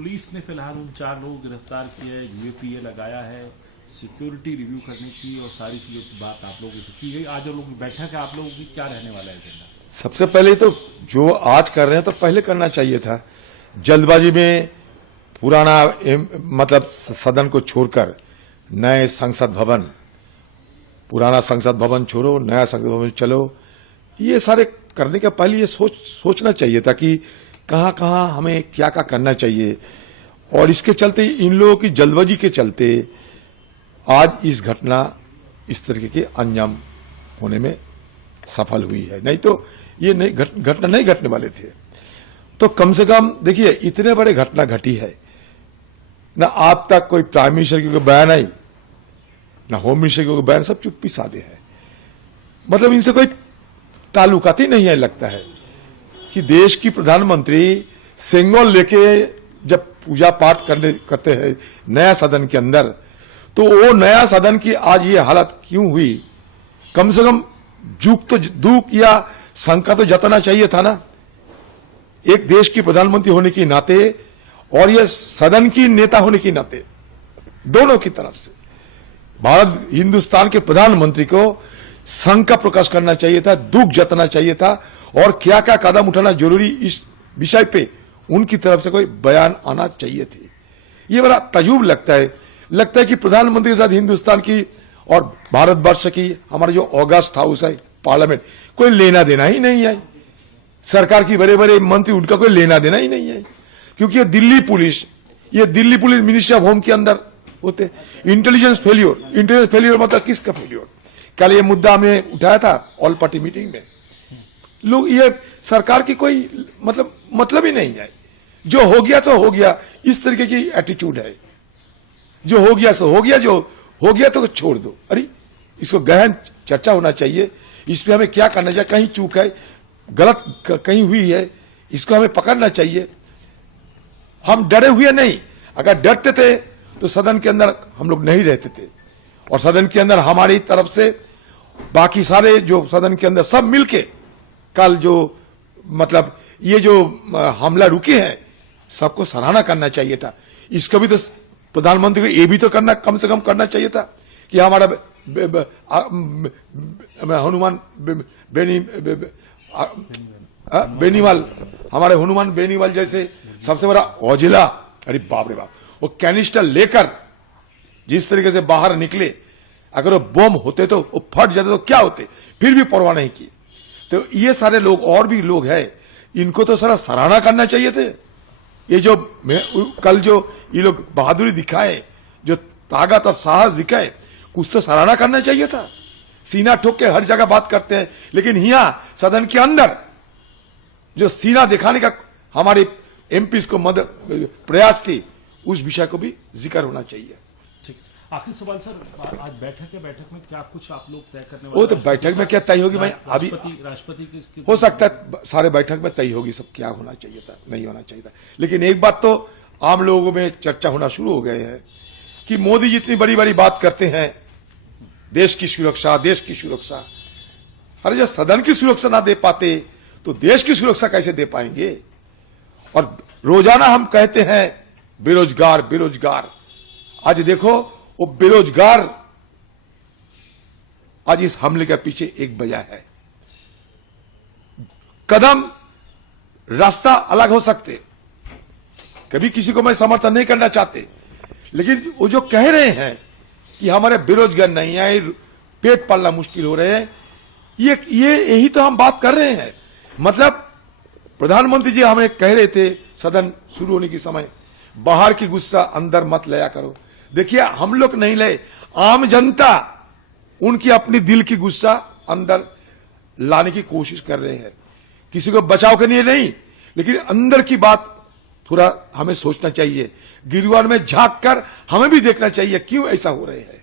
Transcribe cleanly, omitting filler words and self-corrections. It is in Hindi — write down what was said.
पुलिस ने फिलहाल उन 4 लोग गिरफ्तार किए हैं, यूएपीए लगाया है, सिक्योरिटी रिव्यू करने की और सारी चीजों की बात आप लोगों से की गई। आज जो लोग बैठक है आप लोगों की क्या रहने वाला है एजेंडा? सबसे पहले तो जो आज कर रहे हैं तो पहले करना चाहिए था। जल्दबाजी में पुराना मतलब सदन को छोड़कर नए संसद भवन, पुराना संसद भवन छोड़ो, नया संसद भवन चलो, ये सारे करने के पहले ये सोचना चाहिए था कि कहां कहां हमें क्या क्या करना चाहिए। और इसके चलते इन लोगों की जल्दबाजी के चलते आज इस घटना इस तरीके के अंजाम होने में सफल हुई है, नहीं तो ये नहीं घटना नहीं घटने वाले थे। तो कम से कम देखिए इतने बड़े घटना घटी है ना, आप तक कोई प्राइम मिनिस्टर की कोई बयान आई, ना होम मिनिस्टर की कोई बयान, सब चुप्पी साधे है। मतलब इनसे कोई ताल्लुकात ही नहीं है। लगता है कि देश की प्रधानमंत्री सेंगोल लेके जब पूजा पाठ करते हैं नया सदन के अंदर, तो वो नया सदन की आज ये हालत क्यों हुई? कम से कम दुख या शंका तो जताना चाहिए था ना, एक देश की प्रधानमंत्री होने के नाते और ये सदन की नेता होने के नाते, दोनों की तरफ से भारत हिंदुस्तान के प्रधानमंत्री को शंका प्रकाश करना चाहिए था, दुख जताना चाहिए था, और क्या क्या कदम उठाना जरूरी इस विषय पे उनकी तरफ से कोई बयान आना चाहिए थी। ये बड़ा तजुब लगता है कि प्रधानमंत्री के साथ हिंदुस्तान की और भारतवर्ष की हमारा जो ऑगस्ट हाउस है पार्लियामेंट, कोई लेना देना ही नहीं है। सरकार की बड़े बड़े मंत्री, उनका कोई लेना देना ही नहीं है, क्योंकि ये Delhi police ministry of home के अंदर होते। इंटेलिजेंस फेल्योर मतलब किसका फेल्योर? कल ये मुद्दा हमने उठाया था ऑल पार्टी मीटिंग में। लोग ये सरकार की कोई मतलब ही नहीं है। जो हो गया सो हो गया, इस तरीके की एटीट्यूड है। जो हो गया सो हो गया, जो हो गया तो छोड़ दो। अरे इसको गहन चर्चा होना चाहिए, इस पे हमें क्या करना चाहिए, कहीं चूक है, गलत कहीं हुई है, इसको हमें पकड़ना चाहिए। हम डरे हुए नहीं, अगर डरते थे तो सदन के अंदर हम लोग नहीं रहते थे। और सदन के अंदर हमारी तरफ से बाकी सारे जो सदन के अंदर सब मिलके कल जो ये जो हमला रुके हैं, सबको सराहना करना चाहिए था। इसको भी तो प्रधानमंत्री को ये भी तो करना, कम से कम करना चाहिए था कि हमारा हनुमान बेनीवाल, हमारे हनुमान बेनीवाल जैसे सबसे बड़ा औजिला, अरे बाप रे बाप, वो कैनिस्टर लेकर जिस तरीके से बाहर निकले, अगर वो बम होते तो वो फट जाते तो क्या होते, फिर भी परवाह नहीं की। तो ये सारे लोग और भी लोग हैं, इनको तो सारा सराहना करना चाहिए थे। ये जो कल जो ये लोग बहादुरी दिखाए, जो ताकत और साहस दिखाए, कुछ तो सराहना करना चाहिए था। सीना ठोक के हर जगह बात करते हैं, लेकिन यहां सदन के अंदर जो सीना दिखाने का हमारे एमपी को मदद प्रयास थी, उस विषय को भी जिक्र होना चाहिए। ठीक, आखिरी सवाल सर, आज बैठक में क्या कुछ आप लोग तय करने वाले? वो तो बैठक में क्या तय होगी भाई, अभी राष्ट्रपति की हो सकता है सारे बैठक में तय होगी, सब क्या होना चाहिए था, नहीं होना चाहिए था। लेकिन एक बात तो आम लोगों में चर्चा होना शुरू हो गए है कि मोदी जितनी बड़ी बड़ी बात करते हैं, देश की सुरक्षा, देश की सुरक्षा, अरे जब सदन की सुरक्षा ना दे पाते तो देश की सुरक्षा कैसे दे पाएंगे? और रोजाना हम कहते हैं बेरोजगार बेरोजगार, आज देखो वो बेरोजगार आज इस हमले के पीछे एक वजह है। कदम रास्ता अलग हो सकते, कभी किसी को मैं समर्थन नहीं करना चाहते, लेकिन वो जो कह रहे हैं कि हमारे बेरोजगार नहीं है, पेट पालना मुश्किल हो रहे हैं, ये यही तो हम बात कर रहे हैं। मतलब प्रधानमंत्री जी हमें कह रहे थे सदन शुरू होने के समय, बाहर की गुस्सा अंदर मत लाया करो। देखिए हम लोग नहीं ले, आम जनता उनकी अपनी दिल की गुस्सा अंदर लाने की कोशिश कर रहे हैं, किसी को बचाव के लिए नहीं, लेकिन अंदर की बात थोड़ा हमें सोचना चाहिए। गिरवार में झांक कर हमें भी देखना चाहिए क्यों ऐसा हो रहे हैं।